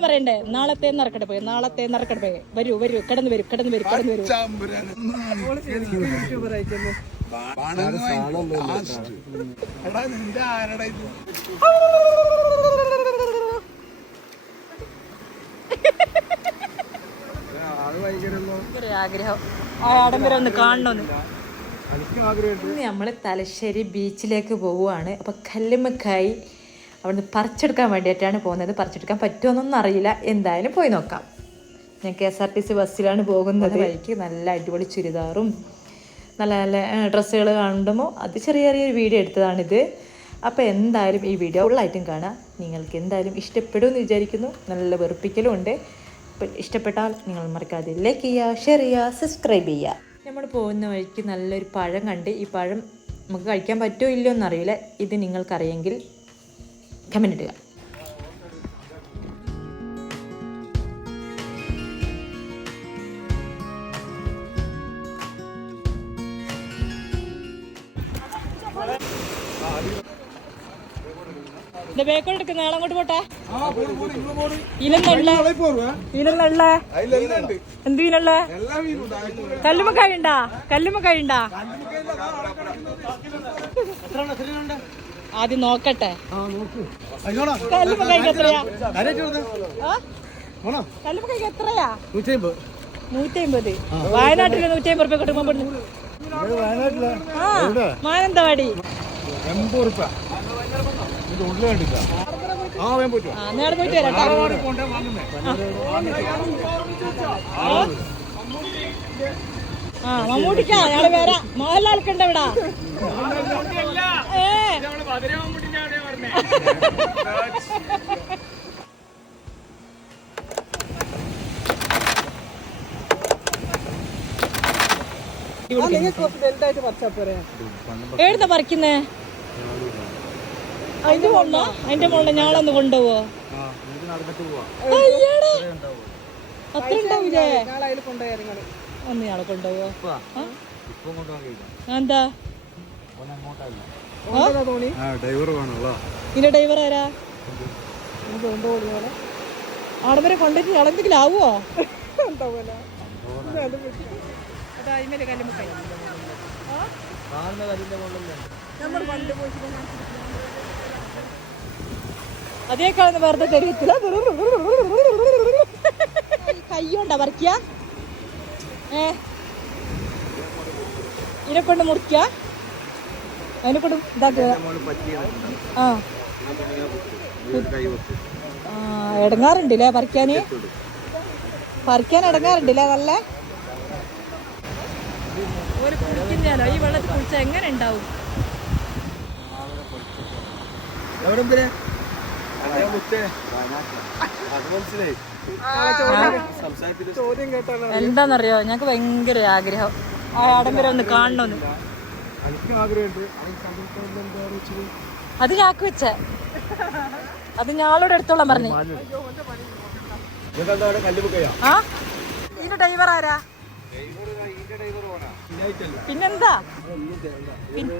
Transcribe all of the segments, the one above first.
അങ്ങനെ പറയണ്ടേ? നാളത്തെ നടക്കട്ടെ പോയി നാളത്തെ നടക്കട്ടെ പോയി വരൂ വരൂ. കടന്നു വരൂ കടന്നു വരൂ കടന്നു വരൂ. ആഗ്രഹം. ആ ആഡംബരം ഒന്ന് കാണണമെന്ന് ഇന്ന് നമ്മൾ തലശ്ശേരി ബീച്ചിലേക്ക് പോവുകയാണ്. അപ്പോൾ കല്ലുമ്മക്കായി അവിടുന്ന് പറിച്ചെടുക്കാൻ വേണ്ടിയിട്ടാണ് പോകുന്നത്. പറിച്ചെടുക്കാൻ പറ്റുമെന്നൊന്നും അറിയില്ല. എന്തായാലും പോയി നോക്കാം. ഞാൻ K S R T C ബസ്സിലാണ് പോകുന്നത്. വഴിക്ക് നല്ല അടിപൊളി ചുരിദാറും നല്ല നല്ല ഡ്രസ്സുകൾ കാണുമ്പോൾ അത് ചെറിയ ചെറിയൊരു വീഡിയോ എടുത്തതാണിത്. അപ്പോൾ എന്തായാലും ഈ വീഡിയോ ഫുള്ളായിട്ടും കാണാം. നിങ്ങൾക്ക് എന്തായാലും ഇഷ്ടപ്പെടുമെന്ന് വിചാരിക്കുന്നു. നല്ല വെറുപ്പിക്കലും ഉണ്ട്. അപ്പോൾ ഇഷ്ടപ്പെട്ടാൽ നിങ്ങൾ മറക്കാതെ ലൈക്ക് ചെയ്യുക ഷെയർ ചെയ്യുക സബ്സ്ക്രൈബ് ചെയ്യുക. നമ്മൾ പോകുന്ന വഴിക്ക് നല്ലൊരു പഴം കണ്ട് ഈ പഴം നമുക്ക് കഴിക്കാൻ പറ്റുമോ ഇല്ലയോ എന്നറിയില്ല. ഇത് നിങ്ങൾക്കറിയെങ്കിൽ കമന്റ് ഇടുക. കല്ലുമക്കായുണ്ടാ ഇലെന്നുള്ള ഇലെന്നുള്ള എന്തിനുള്ള ഉണ്ടാ? ആദ്യം നോക്കട്ടെ. കല്ലുമ്മക്കായ്ക്ക് എത്രയാ? ആ? കൈക്ക് എത്രയാ? നൂറ്റി അമ്പത് രൂപ നൂറ്റി അമ്പത് റുപ്യ കിട്ടുമ്പോ ഇവിടുന്ന്. ആ മാനന്തവാടി. എൺപത് റുപ്യ. നേരെ പോയിട്ട് വരാം. ആ. മമ്മൂട്ടിക്കാ ഞങ്ങൾ വരാം. മോഹൻലാൽക്കുണ്ട് ഇവിടെ? എഴുതാ പറിക്കുന്നേ? അതിന്റെ മുള്ള അതിന്റെ മുള്ള ഞാളൊന്ന് കൊണ്ടുപോവോ? അത്ര ഉണ്ടാവില്ലേ ഒന്ന് ഞാളെ കൊണ്ടുപോവോ? എന്താ ഇതിന്റെ ഡ്രൈവർ ആരാ? അവിടെ വരെ ആവുമോ അതേക്കാളൊന്ന് വെറുതെ തെരുവത്തില്ല കയ്യോണ്ടാ ഏ? ഇതിനെ കൊണ്ട് മുറിക്കുക അതിനെ കൂടെ ഇതാക്കുക. ആ. ഇടങ്ങാറുണ്ടല്ലേ പറിക്കാന്? പറിക്കാൻ ഇടങ്ങാറുണ്ടല്ലേ നല്ല? ഒരു ഈ വെള്ളത്തിൽ കുളിച്ച എങ്ങനെ ഉണ്ടാവും? എന്താന്നറിയോ? ഞങ്ങക്ക് ഭയങ്കര ആഗ്രഹം. ആ ആഡംബരം ഒന്ന് കാണണമെന്ന് അത് ഞാക്ക് വെച്ച. അത് ഞാളോട് എടുത്തോളാൻ പറഞ്ഞു. കല്ലുമുക്കയാ ആ? ഇതിന്റെ ഡ്രൈവർ ആരാ? പിന്നെന്താ? ഫൈനിടൂ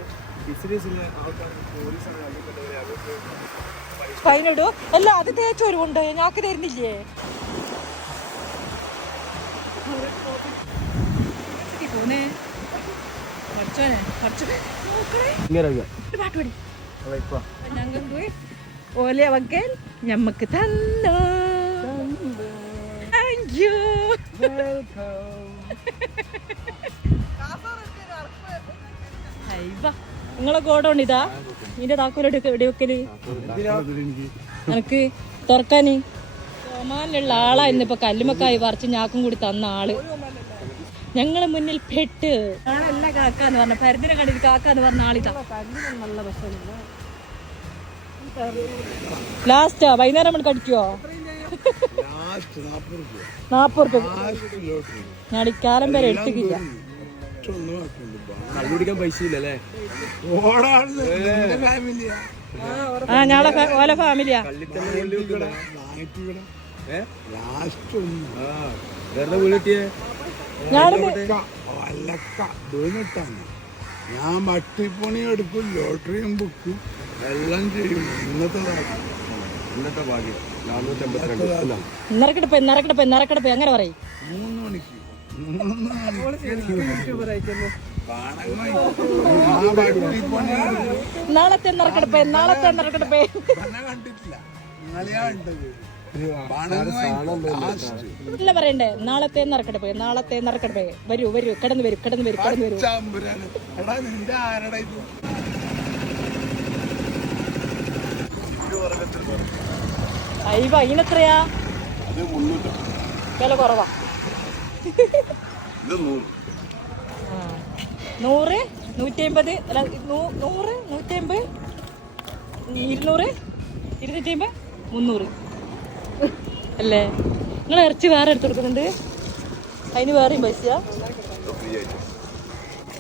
ഫൈൻ ഇടൂ. അല്ല അത് തേച്ചു ഒരു കൊണ്ട് ഞാക്ക് തരുന്നില്ലേ? പോന്നേ? ഓലെ വക്കൽ ഞമ്മക്ക് തന്നോ. താങ്ക് യു നിങ്ങളെ ഗോഡൗൺ ഇതാ? നിന്റെ താക്കോലെടുക്ക എവിടെ വെക്കൽ? എനക്ക് തുറക്കാന്? ഒമാനിലുള്ള ആളാ ഇന്നിപ്പോ കല്ലുമക്കായി പറിച്ച് ഞാക്കും കൂടി തന്ന ആൾ. ഞങ്ങളെ മുന്നിൽ പെട്ട്. ആളല്ല കാക്കാന്ന് പറഞ്ഞ. പരുതിനെ കണ്ടിട്ട് കാക്കാന്ന് പറഞ്ഞ ആളിതാ. ലാസ്റ്റാ വൈകുന്നേരം നമ്മൾ കടിക്കുവോ? നാപ്പത് രൂപ ഞാൻ ഇക്കാലം വരെ എടുത്തിട്ടില്ല. ആ. ഫാ- ഓലെ ഫാമിലിയാ ലാസ്റ്റ് ആ. വെറുതെ വീട്ടിയെ ഞാൻ മട്ടിപ്പണി എടുക്കും ലോട്ടറിയും ബുക്കും എല്ലാം ചെയ്യും. ഇന്നത്തെ ഇന്നത്തെ ഭാഗ്യം. നാനൂറ്റി അമ്പത്തിരണ്ട് അല്ല നറക്കടപ്പ് നറക്കടപ്പ് നറക്കടപ്പ്. അങ്ങനെ പറയും? മൂന്ന് മണിക്ക്. നാളത്തെ നറക്കടപ്പ് നാളത്തെ നറക്കടപ്പ്. കണ്ടിട്ടില്ല. പറയണ്ടേ. നാളത്തെ നറക്കടപ്പ്. നാളത്തെ നറക്കടപ്പ്. വരൂ വരൂ. കടന്നു വരൂ കടന്നു വരൂ കടന്നു വരൂ. അയ്യോ അതിനെത്രയാ വില കുറവാ. നൂറ്. നൂറ്റി അമ്പത് അല്ല നൂറ് നൂറ്റി അമ്പത് ഇരുന്നൂറ് ഇരുന്നൂറ്റി അമ്പത് മുന്നൂറ്. അല്ലേ? നിങ്ങൾ ഇറച്ചി വേറെ എടുത്ത് കൊടുക്കുന്നുണ്ട്. അതിന് വേറെയും പൈസ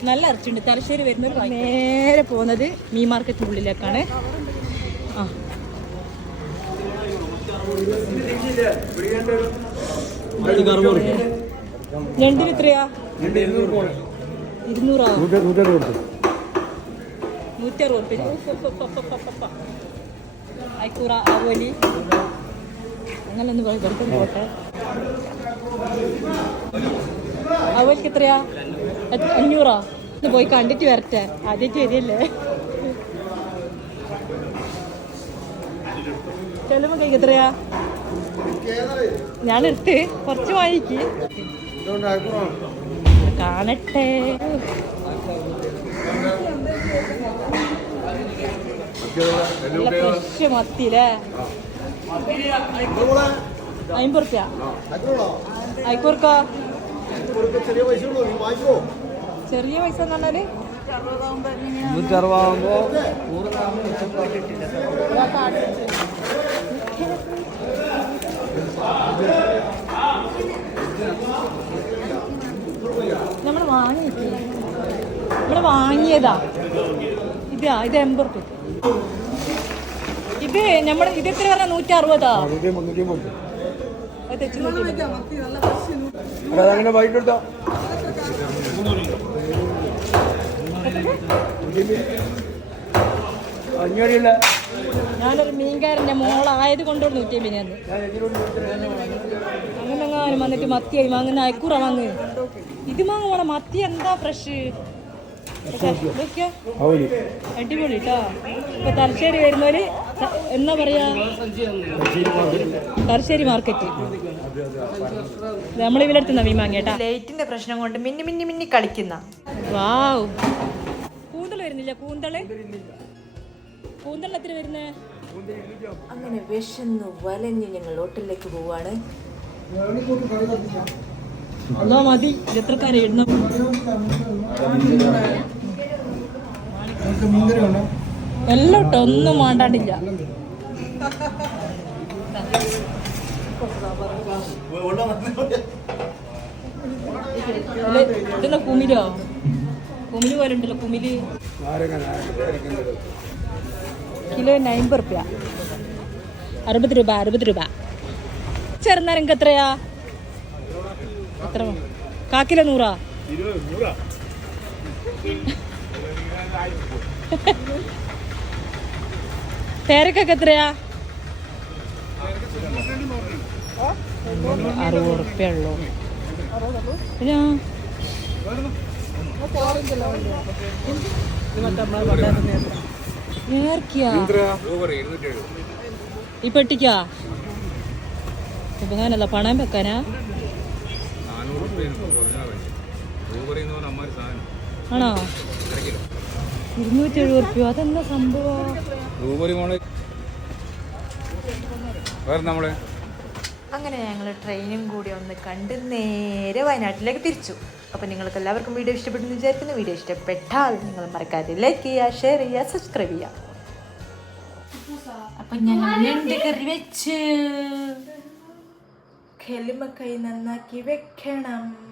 നല്ല ഇറച്ചിയുണ്ട്. തലശ്ശേരി വരുന്നവർ നേരെ പോകുന്നത് മീൻ മാർക്കറ്റിന്റെ ഉള്ളിലേക്കാണ്. ആ. ഞണ്ടിന് എത്രയാ? ഇരുന്നൂറാ? നൂറ്റി അറുപത് ആവോലി അങ്ങനെ ഒന്ന് വെറുതെ പോട്ടെ. അവൾക്ക് എത്രയാ? എത്ര- അഞ്ഞൂറോ? ഒന്ന് പോയി കണ്ടിട്ട് വരട്ടെ. ആദ്യം ശരിയല്ലേ ചെല്ലുമ്പോ കൈക്ക് എത്രയാ? ഞാൻ എടുത്ത് കുറച്ച് വാങ്ങിക്ക്. കാണട്ടെ. നല്ല ഫ്രഷ് മത്തിയില്ലേ? അമ്പത് റുപ്യ. അയക്കൂർക്കോ ചെറിയ പൈസ എന്ന് പറഞ്ഞാൽ നമ്മൾ വാങ്ങിയില്ലേ നമ്മൾ വാങ്ങിയതാ. ഇതാ ഇത് എൺപത് റുപ്യ. ഇത് നമ്മൾ ഇത് എത്ര പറഞ്ഞ? നൂറ്റി അറുപതാ അങ്ങനെ വൈകിട്ടോ അഞ്ഞൂറില്ല ഞാനൊരു മീൻകാരന്റെ മോളായത് കൊണ്ടുകൊണ്ട് നൂറ്റി അമ്പത് ഞാൻ അങ്ങനെ എങ്ങാനും വന്നിട്ട് മത്തിയായി വാങ്ങുന്ന അയക്കൂറ വാങ്ങ് ഇത് വാങ്ങുവാണ് മത്തി എന്താ ഫ്രഷ്? അടിപൊളി കേട്ടോ ഇപ്പൊ തലശ്ശേരി വരുന്നവര് എന്നാ പറയാ? തലശ്ശേരി മാർക്കറ്റ്. നമ്മൾ ഇവരടുത്തുന്ന നവീ മാങ്ങേട്ടാ ലൈറ്റിന്റെ പ്രശ്നം കൊണ്ട് മിന്നി മിന്നി മിന്നി കളിക്കുന്ന. വാവ്. കൂന്തൽ വരുന്നില്ല കൂന്തൾ? കൂന്തൽ എത്ര വരുന്നേ? അങ്ങനെ വിശന്ന് വലഞ്ഞ് ഞങ്ങൾ ഹോട്ടലിലേക്ക് പോവാണ്. അതോ മതി എത്രക്കാരെ ഇടുന്ന എല്ലാം ഇട്ടോ ഒന്നും മാണ്ടാണ്ടില്ല കുമിലോ? കുമിൽ പോലെ കുമിൽ. കിലോ അമ്പത് റുപ്യ. അറുപത് രൂപ അറുപത് രൂപ. എത്രയാ? എത്ര? കാക്കില നൂറാ? പേരക്കൊക്കെ എത്രയാ? അറുപത് റുപ്യ ഉള്ളൂ. പിന്നെ? ഈ പെട്ടിക്കാ? ഇപ്പൊ ഞാനല്ല പണം വെക്കാനാ? ആണോ? ഇരുന്നൂറ്റി എഴുപത് റുപ്യ? അതെന്താ സംഭവം? അങ്ങനെ ഞങ്ങൾ ട്രെയിനും കൂടി ഒന്ന് കണ്ട് നേരെ വയനാട്ടിലേക്ക് തിരിച്ചു. അപ്പോൾ നിങ്ങൾക്ക് എല്ലാവർക്കും വീഡിയോ ഇഷ്ടപ്പെട്ടെന്ന് വിചാരിക്കുന്നു. വീഡിയോ ഇഷ്ടപ്പെട്ടാൽ നിങ്ങൾ മറക്കാതെ ലൈക്ക് ചെയ്യുക ഷെയർ ചെയ്യുക സബ്സ്ക്രൈബ് ചെയ്യുക. അപ്പം ഞങ്ങൾ ഞണ്ട് കറി വെച്ച്. കെലിമക്കൈ നന്നാക്കി വെക്കണം.